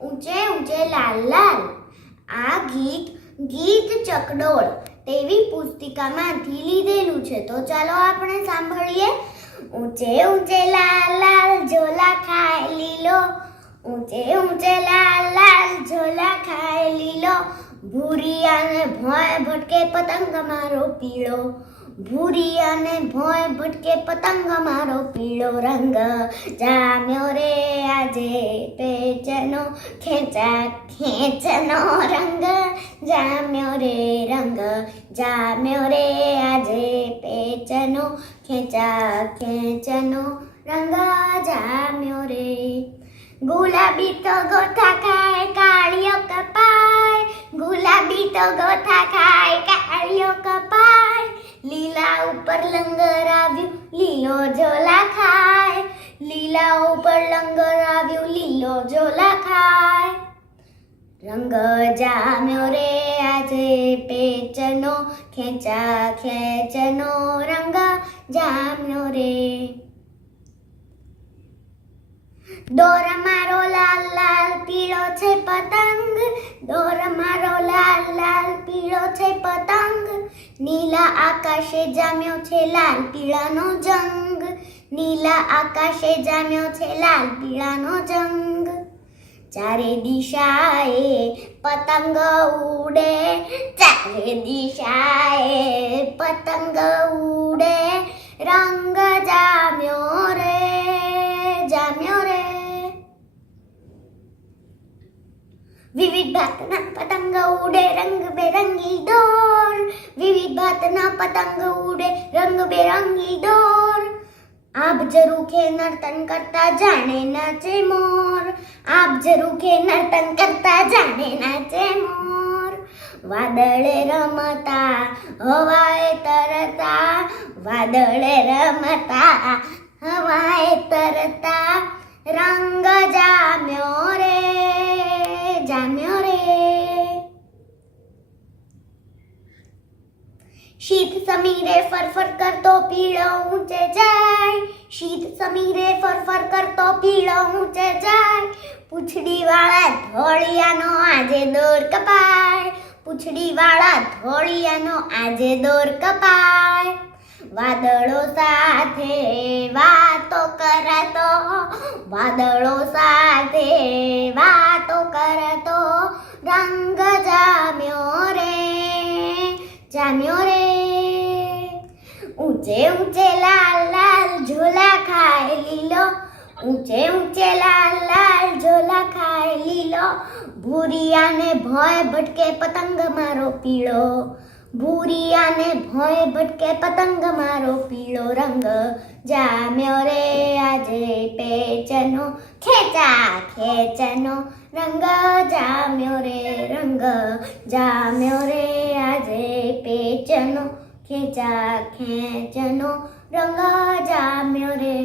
ઊંચે ઊંચે લાલ લાલ. આ ગીત ચકડોળ તેવી પુસ્તિકામાંથી લીધેલું છે. તો ચાલો આપણે સાંભળીએ. ઊંચે ઊંચે લાલ લાલ ઝોલા ખાય લીલો, ઊંચે ઊંચે લાલ લાલ ઝોલા ખાય લીલો, ભૂરિયાને ભોંય ભટકે પતંગ મારો પીળો, ભૂરિયાને ભોંય ભટકે પતંગ મારો પીળો, રંગ જામ્યો રે આજે પેચનો ખેંચા ખેંચનો, રંગ જામ્યો રે, રંગ જામ્યો રે આજે પેચનો ખેંચા ખેંચનો, રંગ જામ્યો રે. ગુલાબી તો ગોથા ખાય કાળિયો કપાય, ગુલાબી તો ગોથા ખાય કાળિયો કપાય, લીલા ઉપર લંગર આવ્યું લીલો ઝોલા ખાય, લીલા ઉપર લંગર આવ્યું લીલો ઝોલા ખાય, રંગ જામ્યો રે આજે પેચનો ખેંચા ખેંચનો, રંગ જામ્યો રે. દોર મારો લાલ લાલ પીળો છે પતંગ, દોર મારો લાલ લાલ પીળો છે પતંગ, નીલા આકાશે જામ્યો છે લાલ પીળાનો જંગ, નીલા આકાશે જામ્યો છે લાલ પીળાનો જંગ. ચારે દિશાએ પતંગ ઉડે, ચારે દિશાએ પતંગ ઉડે, રંગ જામ્યો રે, જામ્યો રે. વિવિધ ભાતના પતંગ ઉડે રંગબેરંગી દોર, વિવિધ ભાતના પતંગ ઉડે રંગબેરંગી દોર, આભ ઝરૂખે નર્તન કરતા જાણે નાચે મોર, આભ ઝરૂખે નર્તન કરતા જાણે નાચે મોર. વાદળે રમતા હવાએ તરતા, વાદળે રમતા હવાએ તરતા, રંગ જામ્યો રે, જામ્યો રે. શીત સમીરે ફરફર કરતો પીળો ઊંચે જાય, શીત સમીરે ફરફર કરતો પીળો ઊંચે જાય, પૂંછડી વાળા ધોળિયાનો આજે દોર કપાય, પૂંછડી વાળા ધોળિયાનો આજે દોર કપાય. વાદળો સાથે વાતો કરતો, વાદળો સાથે વાતો કરતો, રંગ જામ્યો રે, જામ્યો રે. ઊંચે ઊંચે લાલ લાલ ઝોલા ખાય લીલો, ઊંચે ઊંચે લાલ લાલ ઝોલા ખાય લીલો, ભૂરિયાને ભોંય ભટકે પતંગ મારો પીળો, ભૂરિયાને ભોંય ભટકે પતંગ મારો પીળો, રંગ જામ્યો રે આજે પેચનો ખેંચા ખેંચનો, રંગ જામ્યો રે, રંગ જામ્યો રે આજે પેચનો ખેંચા ખેંચનો, રંગ જામ્યો રે.